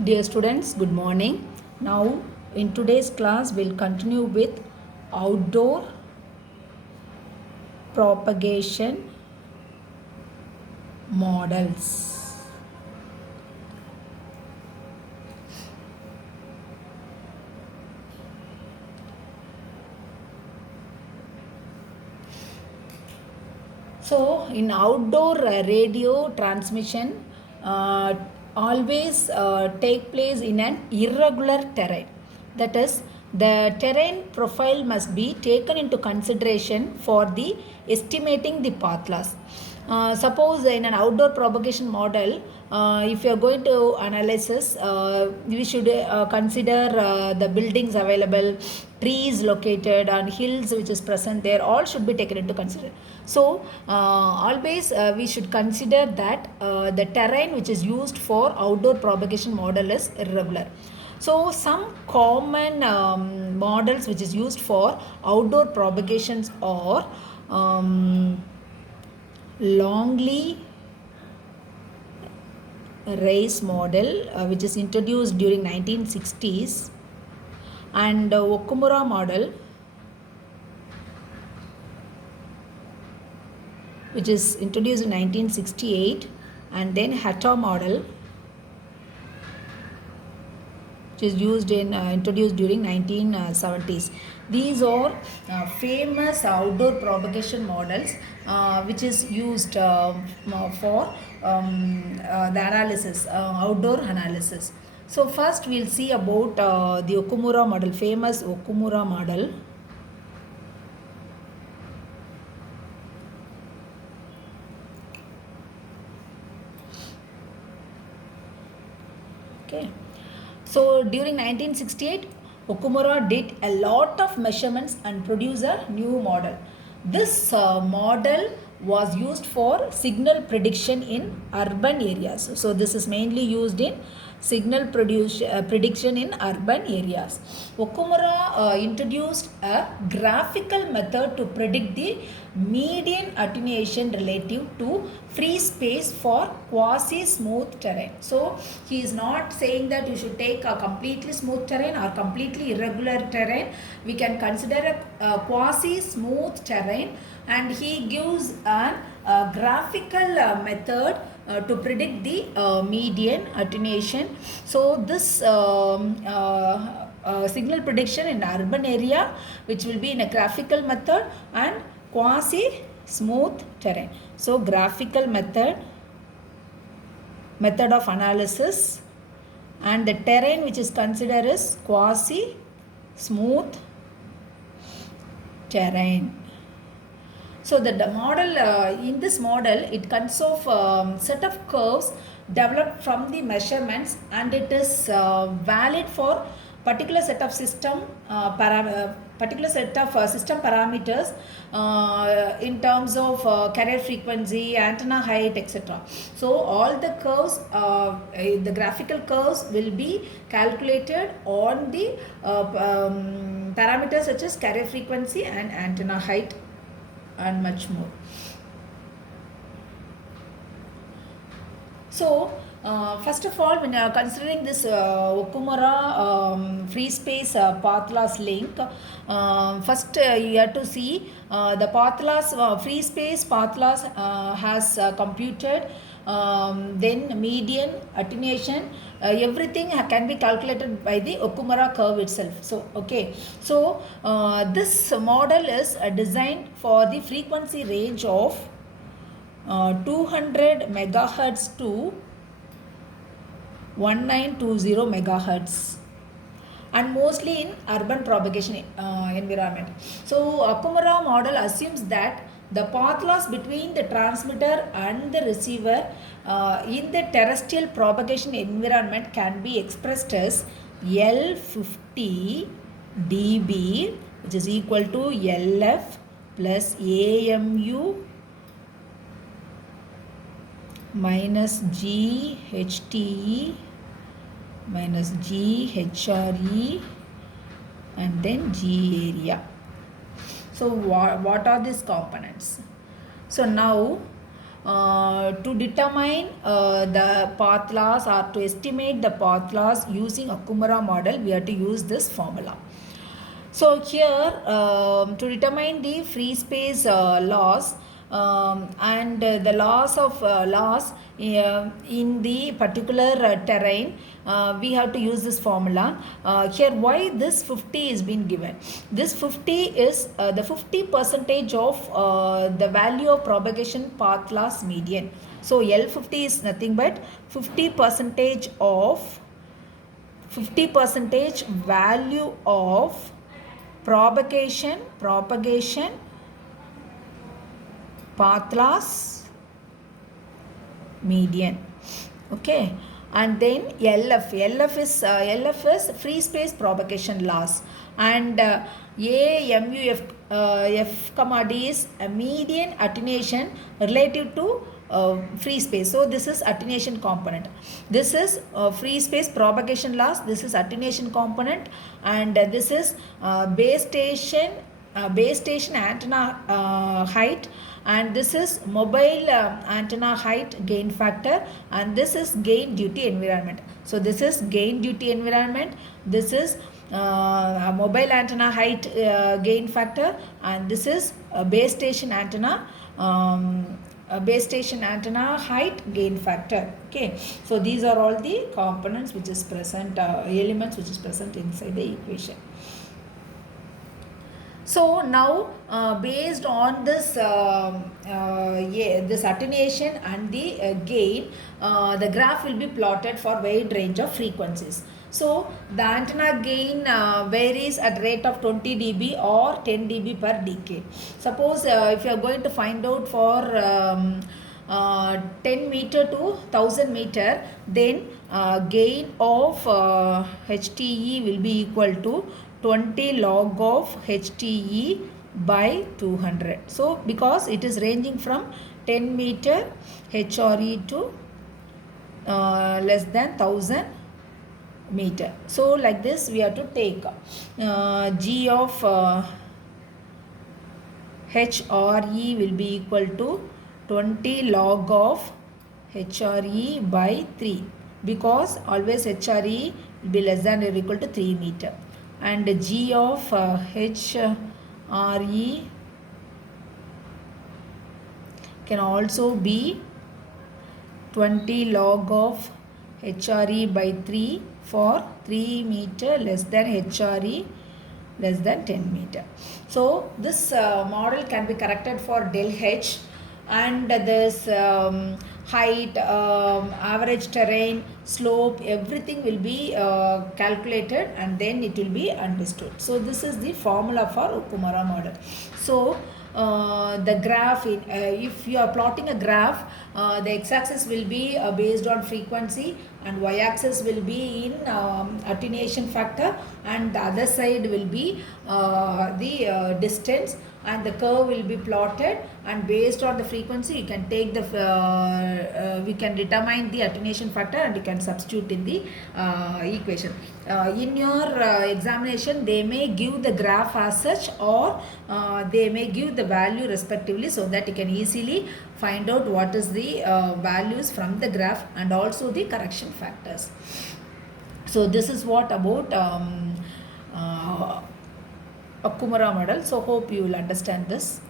Dear students, good morning. Now, in today's class, we'll continue with outdoor propagation models. So, in outdoor radio transmission, uh, always take place in an irregular terrain. That is, the terrain profile must be taken into consideration for the estimating the path loss. Suppose in an outdoor propagation model, if you are going to analysis, we should consider the buildings available, trees located, and hills which is present there. All should be taken into consideration. So always we should consider that the terrain which is used for outdoor propagation model is irregular. So some common models which is used for outdoor propagations are Longley race model which is introduced during 1960s, and Okumura model which is introduced in 1968, and then Hatta model which is used in introduced during 1970s. These are famous outdoor propagation models which is used for the analysis, outdoor analysis. So first we'll see about the Okumura model, famous Okumura model. Okay. So during 1968, Okumura did a lot of measurements and produced a new model. This model was used for signal prediction in urban areas. So this is mainly used in signal prediction in urban areas. Okumura introduced a graphical method to predict the median attenuation relative to free space for quasi-smooth terrain. So he is not saying that you should take a completely smooth terrain or completely irregular terrain. We can consider a quasi-smooth terrain, and he gives a graphical method to predict the median attenuation. So this signal prediction in urban area, which will be in a graphical method, and quasi smooth terrain. So graphical method of analysis, and the terrain which is considered as quasi smooth terrain. So the model, in this model, it consists of set of curves developed from the measurements, and it is valid for particular set of system system parameters in terms of carrier frequency, antenna height, etc. So all the curves, the graphical curves will be calculated on the parameters such as carrier frequency and antenna height, and much more. So first of all, when you are considering this Okumura free space path loss link, first you have to see the path loss, free space path loss has computed, then median, attenuation, everything can be calculated by the Okumura curve itself. So okay, so this model is designed for the frequency range of 200 megahertz to 1920 megahertz, and mostly in urban propagation environment. So Okumura model assumes that the path loss between the transmitter and the receiver in the terrestrial propagation environment can be expressed as L50 dB, which is equal to LF plus AMU minus GHTE minus GHRE, and then G area. So what are these components? So now to determine the path loss or to estimate the path loss using Okumura model, we have to use this formula. So here to determine the free space loss and the loss of in the particular terrain, we have to use this formula. Here why this 50 is been given. This 50 is the 50 percentage of the value of propagation path loss median. So L50 is nothing but 50 percentage of 50 percentage value of propagation path loss median. Okay, and then LF is free space propagation loss, and AMUF F comma D is a median attenuation relative to free space. So this is attenuation component. This is free space propagation loss. This is attenuation component, and this is base station antenna height, and this is mobile antenna height gain factor, and this is gain due to environment. So this is gain due to environment. This is mobile antenna height gain factor, and this is base station antenna height gain factor. Okay, so these are all the components which is present, elements which is present inside the equation. So now based on this this attenuation and the gain, the graph will be plotted for wide range of frequencies. So the antenna gain varies at rate of 20 dB or 10 dB per decade. Suppose if you are going to find out for 10 meter to 1000 meter, then gain of HTE will be equal to 20 log of HTE by 200. So because it is ranging from 10 meter HRE to less than 1000 meter. So like this we have to take G of HRE will be equal to 20 log of HRE by 3, because always HRE will be less than or equal to 3 meter, and G of HRE can also be 20 log of HRE by 3 for 3 meter less than HRE less than 10 meter. So this model can be corrected for del H, and this height, average terrain, slope, everything will be calculated, and then it will be understood. So this is the formula for Okumura model. So the graph, if you are plotting a graph, the x-axis will be based on frequency, and y-axis will be in attenuation factor, and the other side will be the distance, and the curve will be plotted, and based on the frequency you can take the we can determine the attenuation factor, and you can substitute in the equation. In your examination they may give the graph as such, or they may give the value respectively, so that you can easily find out what is the values from the graph, and also the correction factors. So this is what about Okumura model. So hope you will understand this.